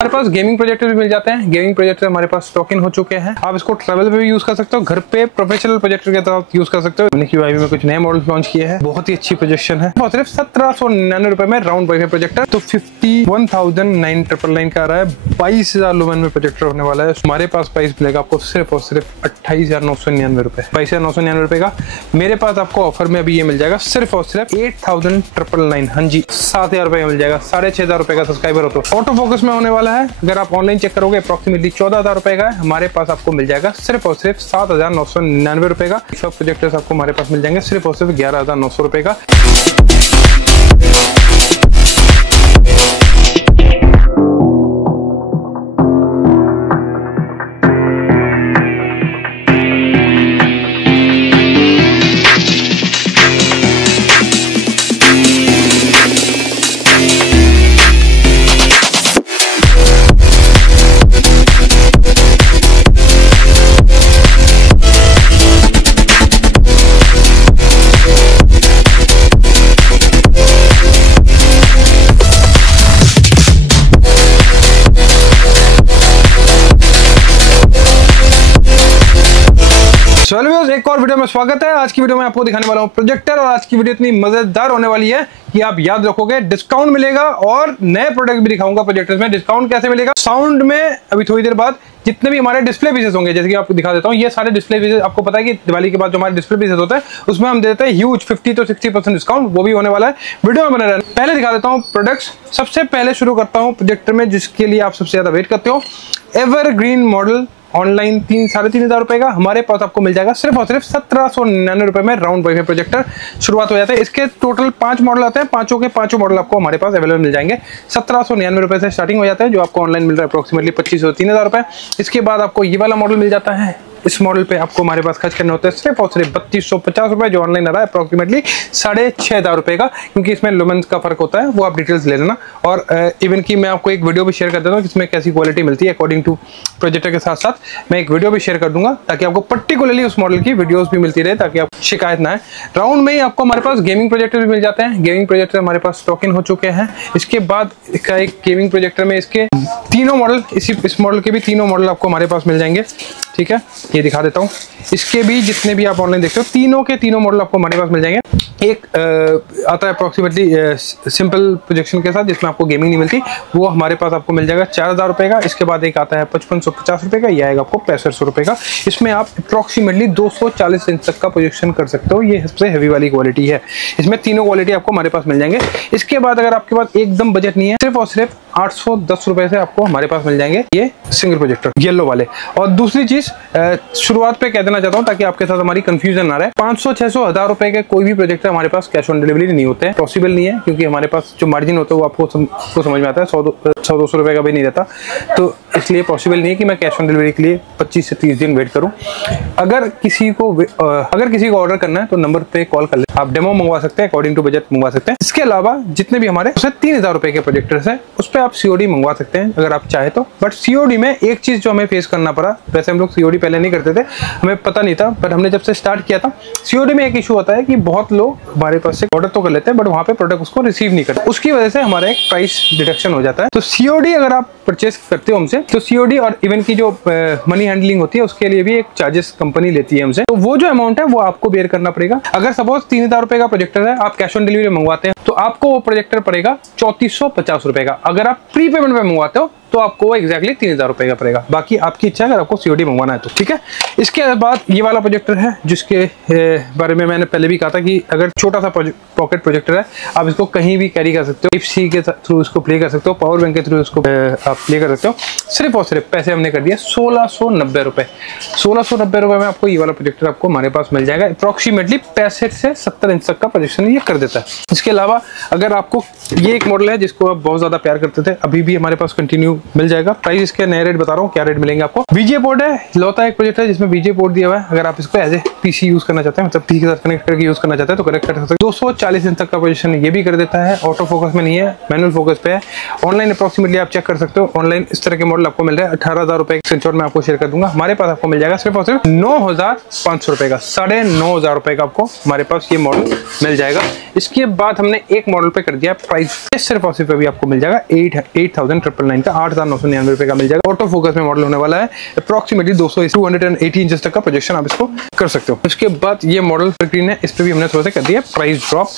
हमारे पास gaming projector भी मिल जाते हैं। गेमिंग प्रोजेक्टर हमारे पास स्टॉक इन हो चुके हैं। आप इसको ट्रैवल पे भी यूज कर सकते हो, घर पे प्रोफेशनल प्रोजेक्टर के तहत यूज कर सकते हो। UIV में कुछ नए मॉडल्स लॉन्च किए हैं, बहुत ही अच्छी प्रोजेक्शन है। और सिर्फ 1799 रुपए में राउंड वाईफाई प्रोजेक्टर, तो 51,999 का आ रहा है। 22,000 लुमेन में प्रोजेक्टर होने वाला है। हमारे पास प्राइस मिलेगा आपको सिर्फ और सिर्फ 28,999 रुपए, 22,999 रुपए का। मेरे पास आपको ऑफर में अभी ये मिल जाएगा सिर्फ और सिर्फ 8,999। हाँ जी, 7,000 रुपए मिल जाएगा। 6,500 रुपए का सब्सक्राइबर हो तो ऑटो फोकस में होने वाला है। अगर आप ऑनलाइन चेक करोगे अप्रोक्सीमेटली 14,000 रुपए का है। हमारे पास आपको मिल जाएगा सिर्फ और सिर्फ 7,999 रुपए का। सब प्रोजेक्टर्स आपको हमारे पास मिल जाएंगे सिर्फ और सिर्फ 11,900 रुपए का। चलो एक और वीडियो में स्वागत है। आज की वीडियो में आपको दिखाने वाला हूं प्रोजेक्टर, और आज की वीडियो इतनी मजेदार होने वाली है कि आप याद रखोगे। डिस्काउंट मिलेगा और नए प्रोडक्ट भी दिखाऊंगा प्रोजेक्टर्स में। डिस्काउंट कैसे मिलेगा? साउंड में अभी थोड़ी देर बाद जितने भी हमारे डिस्प्ले पीसेस होंगे, जैसे कि आपको दिखा देता हूं, ये सारे डिस्प्ले पीसेस आपको पता है कि दिवाली के बाद जो हमारे डिस्प्ले पीसेस होते हैं उसमें हम देते हैं ह्यूज 50 to 60% डिस्काउंट, वो भी होने वाला है। वीडियो में बने रहना। पहले दिखा देता हूं प्रोडक्ट्स। सबसे पहले शुरू करता हूं प्रोजेक्टर में, जिसके लिए आप सबसे ज्यादा वेट करते हो। एवरग्रीन मॉडल ऑनलाइन 3,500 रुपए का हमारे पास आपको मिल जाएगा सिर्फ और सिर्फ 1799 रुपए में राउंड वाईफाई प्रोजेक्टर शुरुआत हो जाता है। इसके टोटल 5 मॉडल आते हैं, पांचों के पांचों मॉडल आपको हमारे पास अवेलेबल मिल जाएंगे। 1799 रुपए से स्टार्टिंग हो जाता है, जो आपको ऑनलाइन मिल रहा है अप्रोक्सीमेटली 25 से 3,000 रुपए। इसके बाद आपको ये वाला मॉडल मिल जाता है। इस मॉडल पे आपको हमारे पास खर्च करने होते हैं सिर्फ और सिर्फ 3250 रुपए, जो ऑनलाइन आ रहा है अप्रोक्सीमेटली 6,500 रुपए का, क्योंकि इसमें लुमेंस का फर्क होता है, वो आप डिटेल्स ले लेना। और इवन की मैं आपको एक वीडियो भी शेयर कर देता हूँ कि इसमें कैसी क्वालिटी मिलती है अकॉर्डिंग टू प्रोजेक्टर के साथ साथ मैं एक वीडियो भी शेयर कर दूंगा, ताकि आपको पर्टिकुलरली उस मॉडल की वीडियोस भी मिलती रहे, ताकि आप शिकायत ना है। राउंड में ही आपको हमारे पास गेमिंग प्रोजेक्टर भी मिल जाते हैं। गेमिंग प्रोजेक्टर हमारे पास स्टॉक इन हो चुके हैं। इसके बाद इसका एक गेमिंग प्रोजेक्टर में इसके तीनों मॉडल, इस मॉडल के भी तीनों मॉडल आपको हमारे पास मिल जाएंगे। ठीक है, ये दिखा देता हूँ। इसके भी जितने भी आप ऑनलाइन देखते हो, तीनों के तीनों मॉडल आपको हमारे पास मिल जाएंगे। एक आता है अप्रोक्सीमेटली सिंपल प्रोजेक्शन के साथ, जिसमें आपको गेमिंग नहीं मिलती, वो हमारे पास आपको मिल जाएगा 4,000 रुपए का। इसके बाद एक आता है 5550 रुपए का, ये आएगा आपको 6500 रुपए का। इसमें आप अप्रोक्सीमेटली 240 इंच तक का प्रोजेक्शन कर सकते हो। ये सबसे हैवी वाली क्वालिटी है। इसमें तीनों क्वालिटी आपको हमारे पास मिल जाएंगे। इसके बाद अगर आपके पास एकदम बजट नहीं है, सिर्फ और सिर्फ 810 रुपए से आपको हमारे पास मिल जाएंगे ये सिंगल प्रोजेक्टर येलो वाले। और दूसरी चीज शुरुआत पे कह देना चाहता हूँ, ताकि आपके साथ हमारी कंफ्यूजन ना रहे, 500, 600, 1000 रुपए के कोई भी प्रोजेक्टर हमारे पास कैश ऑन डिलीवरी नहीं होते हैं। पॉसिबल नहीं है, क्योंकि हमारे पास जो मार्जिन होता है वो आपको समझ में आता है। 100-200 रुपए का भी नहीं रहता, तो इसलिए पॉसिबल नहीं है कि मैं कैश ऑन डिलीवरी के लिए 25 से 30 दिन वेट करूं। अगर किसी को ऑर्डर करना है तो नंबर पे कॉल कर ले, आप डेमो मंगवा सकते हैं, अकॉर्डिंग टू बजट मंगवा सकते हैं। इसके अलावा जितने भी हमारे 3,000 रुपए के प्रोजेक्टर्स हैं, उस पर आप COD मंगवा सकते हैं अगर आप चाहे तो। बट COD में एक चीज जो हमें फेस करना पड़ा, वैसे हम लोग COD पहले नहीं करते थे, हमें पता नहीं था, बट हमने जब से स्टार्ट किया था, COD में एक इशू होता है कि बहुत लोग हमारे पास से ऑर्डर तो कर लेते हैं, बट वहां पे प्रोडक्ट उसको रिसीव नहीं करते। उसकी वजह से हमारा एक प्राइस डिडक्शन हो जाता है। तो COD अगर आप परचेस करते हो हमसे, तो COD और इवन की जो मनी हैंडलिंग होती है, उसके लिए भी एक चार्जेस कंपनी लेती है हमसे। तो वो जो अमाउंट है वो आपको बेयर करना पड़ेगा। अगर सपोज 3,000 रुपए का प्रोजेक्टर है, आप कैश ऑन डिलीवरी मंगवाते हैं, तो आपको वो प्रोजेक्टर पड़ेगा 3450 रुपए का। अगर आप प्री पेमेंट में मंगवाते हो तो आपको एक्जैक्टली 3,000 रुपए का पड़ेगा। बाकी आपकी इच्छा है अगर आपको COD मंगवाना है तो। ठीक है, इसके बाद ये वाला प्रोजेक्टर है, जिसके बारे में मैंने पहले भी कहा था कि अगर छोटा सा पॉकेट प्रोजेक्टर है, आप इसको कहीं भी कैरी कर सकते हो। Type-C के थ्रू इसको प्ले कर सकते हो, पावर बैंक के थ्रू इसको आप प्ले कर सकते हो। सिर्फ और सिर्फ पैसे हमने कर दिए 1,690 रुपए। 1,690 रुपए में आपको ये वाला प्रोजेक्टर आपको हमारे पास मिल जाएगा। अप्रोक्सीमेटली 65 से 70 इंच तक का प्रोजेक्शन ये कर देता है। इसके अलावा अगर आपको ये एक मॉडल है जिसको आप बहुत ज्यादा प्यार करते थे, अभी भी हमारे पास कंटिन्यू मिल जाएगा। प्राइस इसके नए रेट बता रहा हूँ, क्या रेट मिलेंगे आपको। VGA पोर्ट है, लौता एक प्रोजेक्ट है जिसमें VGA पोर्ट दिया हुआ है। अगर आप इसको एज ए PC यूज करना चाहते हैं, मतलब टी के साथ कनेक्ट करके यूज करना चाहते हैं, तो कनेक्ट कर सकते हैं। 240 इंच तक का पोजीशन ये भी कर देता है। ऑटो फोकस में नहीं है, मैनुअल फोकस पे है। ऑनलाइन अप्रोक्सीमेटली आप चेक कर सकते हो। ऑनलाइन इस तरह के मॉडल आपको मिल रहा है 18,000 रुपए। स्क्रीनशॉट में आपको शेयर कर दूंगा। हमारे पास आपको मिल जाएगा सिर्फ और सिर्फ 9,500 रुपए का, 9,500 रुपए का आपको हमारे पास ये मॉडल मिल जाएगा। इसके बाद हमने एक मॉडल पे कर दिया प्राइस सिर्फ और सिर्फ अभी आपको मिल जाएगा 8,999 का, 8,999 का मिल जाएगा। ऑटो फोकस में मॉडल होने वाला है। अप्रॉक्सीमेटली 280 इंचेस तक का प्रोजेक्शन आप इसको कर सकते हो। उसके बाद ये मॉडल स्क्रीन है, इस पे भी हमने थोड़ा सा कर दिया प्राइस ड्रॉप।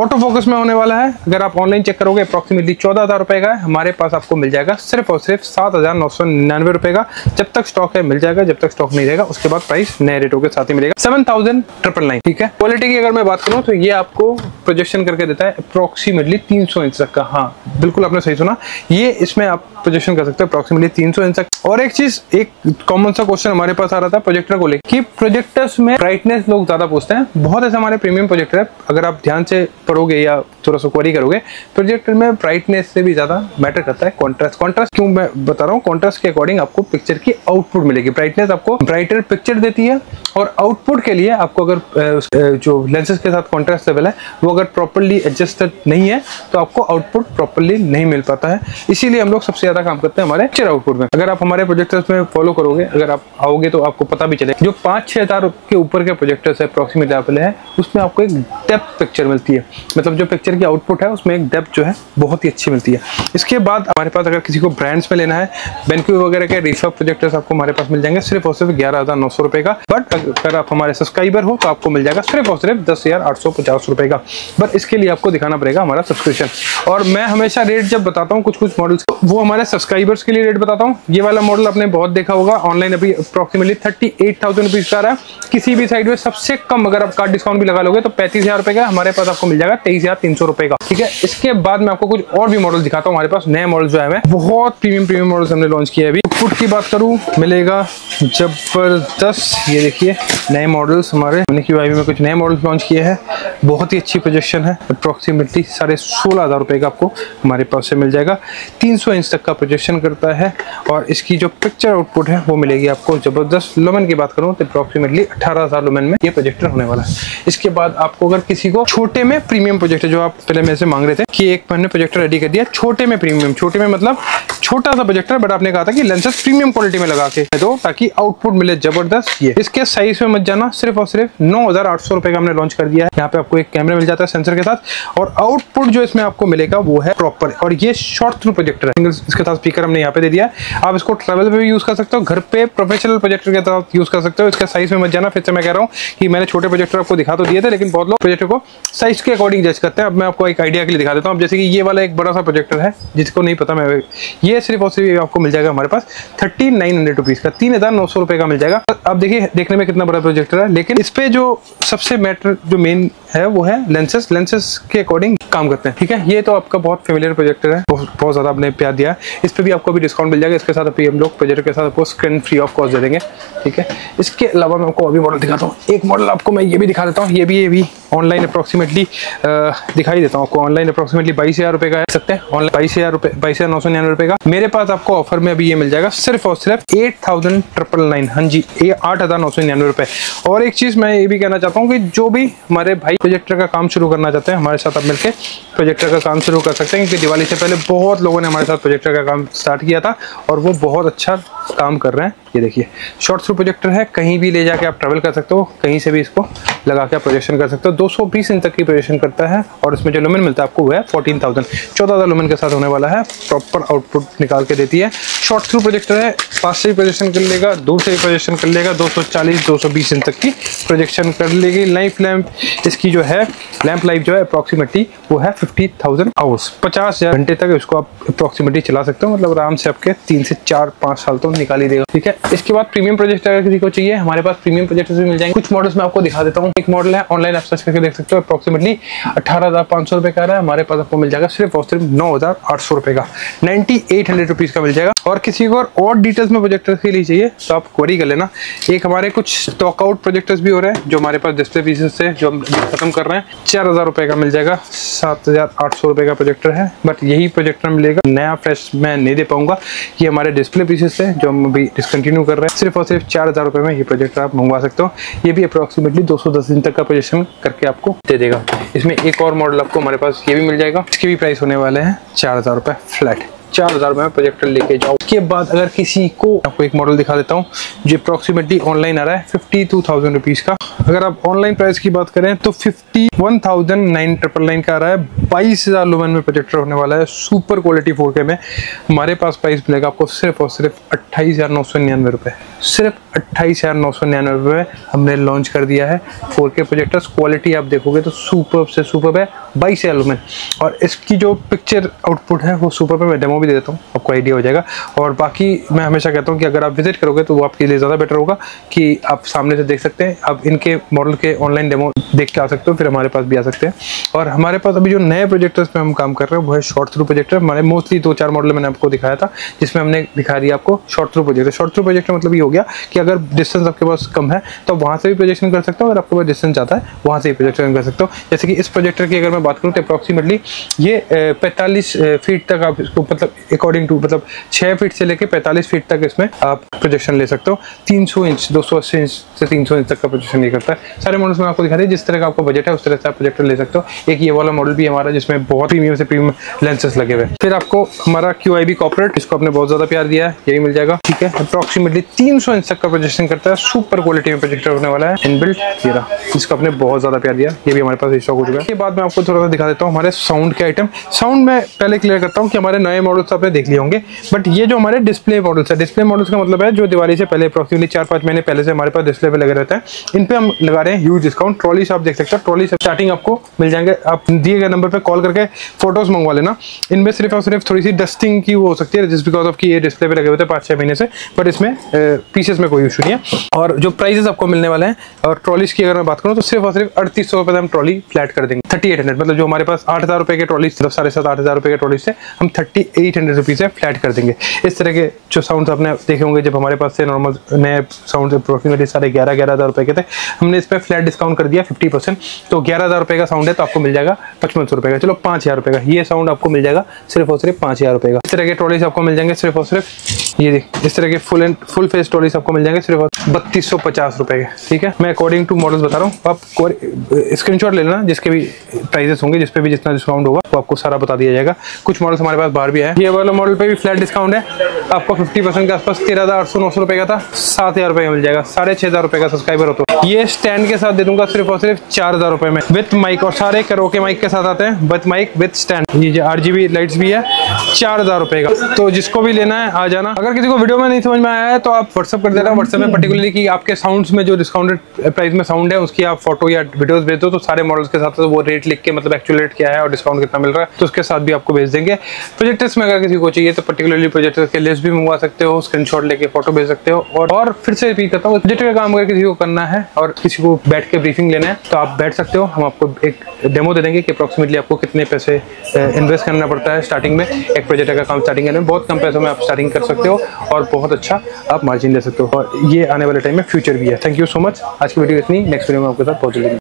ऑटो फोकस में होने वाला है, अगर आप ऑनलाइन चेक करोगे अप्रॉक्सीमेटली 14,000 रुपए का है। हमारे पास आपको मिल जाएगा सिर्फ और सिर्फ 7,999 रुपए का। जब तक स्टॉक है मिल जाएगा, जब तक स्टॉक नहीं रहेगा उसके बाद प्राइस नए रेटों के साथ ही मिलेगा। 7,999, ठीक है। क्वालिटी की अगर मैं बात करूं तो ये आपको प्रोजेक्शन करके देता है अप्रॉक्सीमेटली 300 इंच तक का। हाँ बिल्कुल आपने सही सुना, ये इसमें आप प्रोजेक्शन कर सकते हो अप्रॉक्सीमेटली 300 इंच तक। और एक चीज, एक कॉमन सा क्वेश्चन हमारे पास आ रहा था प्रोजेक्टर को लेकर कि प्रोजेक्टर्स में ब्राइटनेस लोग ज्यादा पूछते हैं। बहुत ऐसे हमारे प्रीमियम प्रोजेक्टर है, अगर आप ध्यान से पढ़ोगे या थोड़ा सा क्वेरी करोगे, प्रोजेक्टर में ब्राइटनेस से भी ज्यादा मैटर करता है कॉन्ट्रास्ट। कॉन्ट्रास्ट क्यों मैं बता रहा हूँ, कॉन्ट्रास्ट के अकॉर्डिंग आपको पिक्चर की आउटपुट मिलेगी। ब्राइटनेस आपको ब्राइटर पिक्चर देती है और आउटपुट के लिए आपको अगर जो लेंसेज के साथ कॉन्ट्रास्ट लेवल है वो अगर प्रॉपर्ली एडजस्टेड नहीं है तो आपको आउटपुट प्रॉपर्ली नहीं मिल पाता है। इसीलिए हम लोग सबसे ज्यादा काम करते हैं हमारे पिक्चर आउटपुट में। अगर आप हमारे प्रोजेक्टर्स में फॉलो करोगे, अगर आप आओगे तो आपको पता भी चलेगा, जो 5-6 हज़ार के ऊपर के प्रोजेक्टर्स है अप्रॉक्सीमेटली अवेलेबल है, उसमें आपको एक डेप्थ पिक्चर मिलती है। मतलब जो पिक्चर की आउटपुट है उसमें एक डेप्थ जो है बहुत ही अच्छी मिलती है। इसके बाद हमारे पास अगर किसी को ब्रांड्स में लेना है, बेनक्यू वगैरह के रिफर्ब प्रोजेक्टर्स आपको हमारे पास मिल जाएंगे सिर्फ और सिर्फ 11,900 रुपए का। बट अगर आप हमारे सब्सक्राइबर हो तो आपको मिल जाएगा सिर्फ और सिर्फ 10,850 रुपए का। बट इसके लिए आपको दिखाना पड़ेगा हमारा सब्सक्रिप्शन। और मैं हमेशा रेट जब बताता हूँ कुछ मॉडल्स, वो हमारे सब्सक्राइबर्स के लिए रेट बताता हूँ। ये वाला मॉडल आपने बहुत देखा होगा ऑनलाइन, अभी अप्रॉक्सीमेटली 38,000 रुपीज का रहा है। किसी भी साइड में सबसे कम अगर आप कार्ड डिस्काउंट भी लगा लोगे तो 35,000 रुपए का, हमारे पास आपको मिल जाएगा 23,300 रुपए का, ठीक है। इसके बाद मैं आपको कुछ और भी मॉडल दिखाता हूँ। हमारे पास नए मॉडल जो है बहुत प्रीमियम मॉडल्स हमने लॉन्च किए अभी। आउटपुट की बात करूँ मिलेगा जबरदस्त, ये देखिए नए मॉडल्स हमारे QIV में कुछ नए मॉडल्स लॉन्च किए हैं। बहुत ही अच्छी प्रोजेक्शन है, अप्रॉक्सीमेटली 16,500 रुपए का आपको हमारे पास से मिल जाएगा। 300 इंच तक का प्रोजेक्शन करता है और इसकी जो पिक्चर आउटपुट है वो मिलेगी आपको जबरदस्त। लुमेन की बात करूँ तो अप्रॉक्सीमेटली 18,000 लुमेन में ये प्रोजेक्टर होने वाला है। इसके बाद आपको अगर किसी को छोटे में प्रीमियम प्रोजेक्टर, जो आप पहले मेरे से मांग रहे थे कि एक मैंने प्रोजेक्टर रेडी कर दिया छोटे में प्रीमियम, छोटे में मतलब छोटा सा प्रोजेक्टर, बट आपने कहा था कि लेंसेज प्रीमियम क्वालिटी में लगा के दो ताकि आउटपुट मिले जबरदस्त। ये इसके साइज में मत जाना, सिर्फ और सिर्फ 9,800 रुपए का हमने लॉन्च कर दिया है। यहाँ पे आपको एक कैमरा मिल जाता है सेंसर के साथ और आउटपुट जो इसमें आपको मिलेगा वो है प्रॉपर। और ये शॉर्ट थ्रू प्रोजेक्टर है, इसके साथ स्पीकर हमने यहाँ पे दे दिया है। आप इसको ट्रैवल पे भी यूज कर सकते हो, घर पे प्रोफेशनल प्रोजेक्टर के साथ यूज कर सकते हो। इसका साइज में मत जाना, फिर से मैं कह रहा हूँ कि मैंने छोटे प्रोजेक्टर आपको दिखा तो दिए थे, लेकिन बहुत लोग प्रोजेक्टर को साइज के अकॉर्डिंग जज करते हैं। अब मैं आपको एक आइडिया के लिए दिखा देता हूँ। जैसे कि ये वाला एक बड़ा सा प्रोजेक्टर है, जिसको नहीं पता मैं, ये सिर्फ और सिर्फ आपको मिल जाएगा हमारे पास 3900 रुपीज का, 3,900 रुपए का मिल जाएगा। अब देखिए देखने में कितना बड़ा प्रोजेक्टर है, लेकिन इस पे जो सबसे मैटर जो मेन है वो है लेंसेज के अकॉर्डिंग काम करते हैं, ठीक है। ये तो आपका बहुत फेमिलियर प्रोजेक्टर है, बहुत ज्यादा आपने प्यार दिया है। इस पे भी आपको भी डिस्काउंट मिल जाएगा। इसके साथ अभी हम लोग प्रोजेक्टर के साथ आपको स्क्रीन फ्री ऑफ कॉस्ट दे देंगे, ठीक है। इसके अलावा मैं आपको अभी मॉडल दिखाता हूँ। एक मॉडल आपको मैं ये भी दिखा देता हूँ। ये भी ऑनलाइन अप्रॉक्सीमेटली दिखाई देता हूँ आपको। ऑनलाइन अप्रॉक्सीमेटली 22,000 रुपए का सकते हैं, ऑनलाइन 22,999 रुपए का। मेरे पास आपको ऑफर में अभी ये मिल जाएगा सिर्फ और सिर्फ 8,999। हाँ जी, ये 8,999 रुपए। और एक चीज मैं ये भी कहना चाहता हूँ कि जो भी हमारे भाई प्रोजेक्टर का काम शुरू करना चाहते हैं, हमारे साथ आप मिलकर प्रोजेक्टर का काम शुरू कर सकते हैं, क्योंकि दिवाली से पहले बहुत लोगों ने हमारे साथ प्रोजेक्टर का काम स्टार्ट किया था और वो बहुत अच्छा काम कर रहे हैं। ये देखिए शॉर्ट थ्रू प्रोजेक्टर है, कहीं भी ले जाके आप ट्रैवल कर सकते हो, कहीं से भी इसको लगा के आप प्रोजेक्शन कर सकते हो। 220 इंच तक की प्रोजेक्शन करता है और इसमें जो लुमेन मिलता है आपको वो है 14,000 लुमेन के साथ होने वाला है। प्रॉपर आउटपुट निकाल के देती है। शॉर्ट थ्रू प्रोजेक्टर है, पास से भी प्रोजेक्शन कर लेगा, दूर से भी प्रोजेक्शन कर लेगा। 240-220 इंच तक की प्रोजेक्शन कर लेगी। लाइफ लैंप इसकी जो है, लैंप लाइफ जो है अप्रॉक्सीमेटली वो है 50,000 आवर्स, 50,000 घंटे तक इसको आप अप्रॉक्सीमेटली चला सकते हो। मतलब आराम से आपके 3 से 4-5 साल तो निकाल ही देगा, ठीक है। इसके बाद प्रीमियम प्रोजेक्टर अगर किसी को चाहिए, हमारे पास प्रीमियम प्रोजेक्टर्स भी मिल जाएंगे। कुछ मॉडल्स मैं आपको दिखा देता हूँ। एक मॉडल है, ऑनलाइन आप सर्च करके देख सकते हो, अप्रॉक्सीमेटली 18,500 रुपए का रहा है। हमारे पास आपको मिल जाएगा सिर्फ और सिर्फ 9,800 रुपए का, 9,800 रुपीज का मिल जाएगा। और किसी को और डिटेल्स में प्रोजेक्टर के लिए चाहिए तो आप क्वेरी कर लेना। एक हमारे कुछ स्टॉक आउट प्रोजेक्टर्स भी हो रहे हैं जो हमारे पास डिस्प्ले पीसेस से जो हम खत्म कर रहे हैं। 4,000 रुपए का मिल जाएगा, 7,800 रुपए का प्रोजेक्टर है। बट यही प्रोजेक्टर मिलेगा नया फ्रेश मैं नहीं दे पाऊंगा, ये हमारे डिस्प्ले पीसेस है जो हम अभी डिसकंटिन्यू कर रहे हैं। सिर्फ और सिर्फ 4,000 रुपए में ये प्रोजेक्टर आप मंगवा सकते हो। ये भी अप्रॉक्सीमेटली 210 दिन तक का प्रोजेक्शन करके आपको दे देगा। इसमें एक और मॉडल आपको हमारे पास ये भी मिल जाएगा, इसके भी प्राइस होने वाले हैं 4,000 रुपए फ्लैट। 4000 में प्रोजेक्टर लेके जाओ। उसके बाद अगर किसी को, आपको एक मॉडल दिखा देता हूँ जो अप्रोक्सीमेटली ऑनलाइन आ रहा है 52,000 रुपीज का। अगर आप ऑनलाइन प्राइस की बात करें तो 51,999 का आ रहा है। 22,000 लुमेन में प्रोजेक्टर होने वाला है, सुपर क्वालिटी 4K में। हमारे पास प्राइस मिलेगा आपको सिर्फ और सिर्फ 28,999 रुपए, सिर्फ 28,999 रुपए हमने लॉन्च कर दिया है 4K प्रोजेक्टर्स। क्वालिटी आप देखोगे तो सुपर से सुपर है, 22,000 लुमेन, और इसकी जो पिक्चर आउटपुट है वो सुपर है। मैं डेमो भी दे देता हूँ, आपको आइडिया हो जाएगा। और बाकी मैं हमेशा कहता हूँ कि अगर आप विजिट करोगे तो वो आपके लिए ज़्यादा बेटर होगा कि आप सामने से देख सकते हैं, आप इनके मॉडल के ऑनलाइन डेमो देख के आ सकते हो, फिर हमारे पास भी आ सकते हैं। और हमारे पास अभी जो नए प्रोजेक्टर्स पे हम काम कर रहे हैं वो है शॉर्ट थ्रू प्रोजेक्टर। हमारे मोस्टली 2-4 मॉडल मैंने आपको दिखाया था जिसमें हमने दिखा दिया आपको short through projector. Short through projector मतलब ये हो गया कि अगर डिस्टेंस आपके पास कम है तो वहाँ से भी प्रोजेक्शन कर सकते हो, अगर आपके पास डिस्टेंस ज़्यादा है वहाँ से भी प्रोजेक्शन कर सकते हो। जैसे कि इस प्रोजेक्टर की अगर मैं बात करूँ तो अप्रॉक्सीमेटली ये 45 फीट तक आप इसको, मतलब अकॉर्डिंग टू, मतलब 6 फीट से लेके 45 फीट तक इसमें आप प्रोजेक्शन ले सकते हो। 300 इंच, 280 इंच से 300 इंच तक का प्रोजेक्शन ये करता है। सारे मॉडल्स में आपको दिखा दिया, जिस तरह का आपको बजट है उस तरह से आप प्रोजेक्टर ले सकते हो। एक ये वाला मॉडल भी हमारा जिसमें बहुत प्रीमियम से प्रीमियम लेंसेस लगे हुए। फिर आपको हमारा QIB कॉर्पोरेट, इसको आपने बहुत ज्यादा प्यार दिया है, यही मिल जाएगा। ठीक है, अप्रॉक्सीमेटली 300 इंच तक का प्रोजेक्शन करता है, सुपर क्वालिटी में प्रोजेक्टर होने वाला है, इनबिल्ट। ये रहा, इसको आपने बहुत ज्यादा प्यार दिया, ये भी हमारे पास स्टॉक हो चुका है। इसके बाद मैं आपको थोड़ा सा दिखा देता हूँ हमारे साउंड के आइटम। साउंड में पहले क्लियर करता हूँ कि हमारे नए मॉडल्स आपने देख लिए होंगे, बट ये जो हमारे डिस्प्ले मॉडल्स है, डिस्प्ले मॉडल्स का मतलब है जो दिवाली से पहले अप्रॉक्सीमेटली 4-5 महीने पहले से हमारे पास डिस्प्ले पे लगे रहते हैं, इन पे हम लगा रहे हैं ह्यूज डिस्काउंट। ट्रॉली से आप देख सकते हो, ट्रॉली से स्टार्टिंग आपको मिल जाएंगे। आप दिए गए नंबर पे कॉल करके फोटोज मंगवा लेना। इनमें सिर्फ और सिर्फ थोड़ी सी डस्टिंग की वो हो सकती है जस्ट बिकॉज ऑफ कि ये डिस्प्ले पे लगे हुए थे 5-6 महीने से, बट इसमें पीसेस में कोई इशू नहीं है। और जो प्राइसेस आपको मिलने वाले हैं, और ट्रॉलीज की अगर मैं बात करूँ तो सिर्फ और सिर्फ 3800 रुपए हम ट्रॉली फ्लैट कर देंगे। 3800, मतलब जो हमारे पास 8,000 रुपए के ट्रॉली, सिर्फ 7,500-8,000 रुपए के ट्रॉली से हम 3800 रुपीज से फ्लैट कर देंगे। इस तरह के जो साउंड आपने देखे होंगे जब हमारे पास से नॉर्मल नए साउंड अप्रोक्सीमेटली साढ़े 11,000 रुपए के थे, हमने इस पर फ्लैट डिस्काउंट कर दिया 50%। तो 11,000 रुपए का साउंड है तो आपको मिल जाएगा 5500 रुपए का, चलो 5,000 रुपए का ये साउंड आपको मिल जाएगा सिर्फ और सिर्फ 5,000 रुपए का। इस तरह के ट्रॉलीज आपको मिल जाएंगे सिर्फ और सिर्फ, ये देख इस तरह के फुल फेस ट्रॉलीज आपको मिल जाएंगे सिर्फ 3250 रुपए के। ठीक है, मैं अकॉर्डिंग टू मॉडल्स बता रहा हूँ, आप स्क्रीनशॉट ले लेना, जिसके भी प्राइसेस होंगे, जिस पे भी जितना डिस्काउंट होगा वो आपको सारा बता दिया जाएगा। कुछ मॉडल्स हमारे पास बाहर भी है, ये वाला मॉडल पे भी फ्लैट डिस्काउंट है आपको 50% के आसपास, 13,800-900 रुपए का था, 7,000 रुपए का मिल जाएगा। 6,500 रुपए का सब्सक्राइबर हो तो ये स्टैंड के साथ दे दूंगा सिर्फ और सिर्फ 4,000 रुपए में, विथ माइक। और सारे करोके माइक के साथ आते हैं, विथ माइक विथ स्टैंड। ये जो RGB लाइट्स भी है 4,000 रुपए का। तो जिसको भी लेना है आ जाना। अगर किसी को वीडियो में नहीं समझ में आया है तो आप व्हाट्सअप कर देना। व्हाट्सएप में पर्टिकुलरली कि आपके साउंड्स में जो डिस्काउंटेड प्राइस में साउंड है उसकी आप फोटो या वीडियोस भेज दो, तो सारे मॉडल्स के साथ वो रेट लिख के, मतलब एक्चुअल रेट क्या है और डिस्काउंट कितना मिल रहा है, तो उसके साथ भी आपको भेज देंगे। प्रोजेक्टर्स में अगर किसी को चाहिए तो पर्टिकुलरली प्रोजेक्टर के लिस्ट भी मंगवा सकते हो, स्क्रीनशॉट लेके फोटो भेज सकते हो। और फिर से रिपीट करता हूँ, प्रोजेक्टर का काम अगर किसी को करना है और किसी को बैठ के ब्रीफिंग लेना है तो आप बैठ सकते हो। हम आपको एक डेमो दे देंगे कि अप्रॉक्सीमेटली आपको कितने पैसे इन्वेस्ट करना पड़ता है स्टार्टिंग में। एक प्रोजेक्टर का काम स्टार्टिंग करने में बहुत कम पैसों में आप स्टार्टिंग कर सकते हो और बहुत अच्छा आप मार्जिन ले सकते हो, और ये आने वाले टाइम में फ्यूचर भी है। Thank you so much. आज की वीडियो इतनी, नेक्स्ट वीडियो में आपके साथ बहुत जल्दी।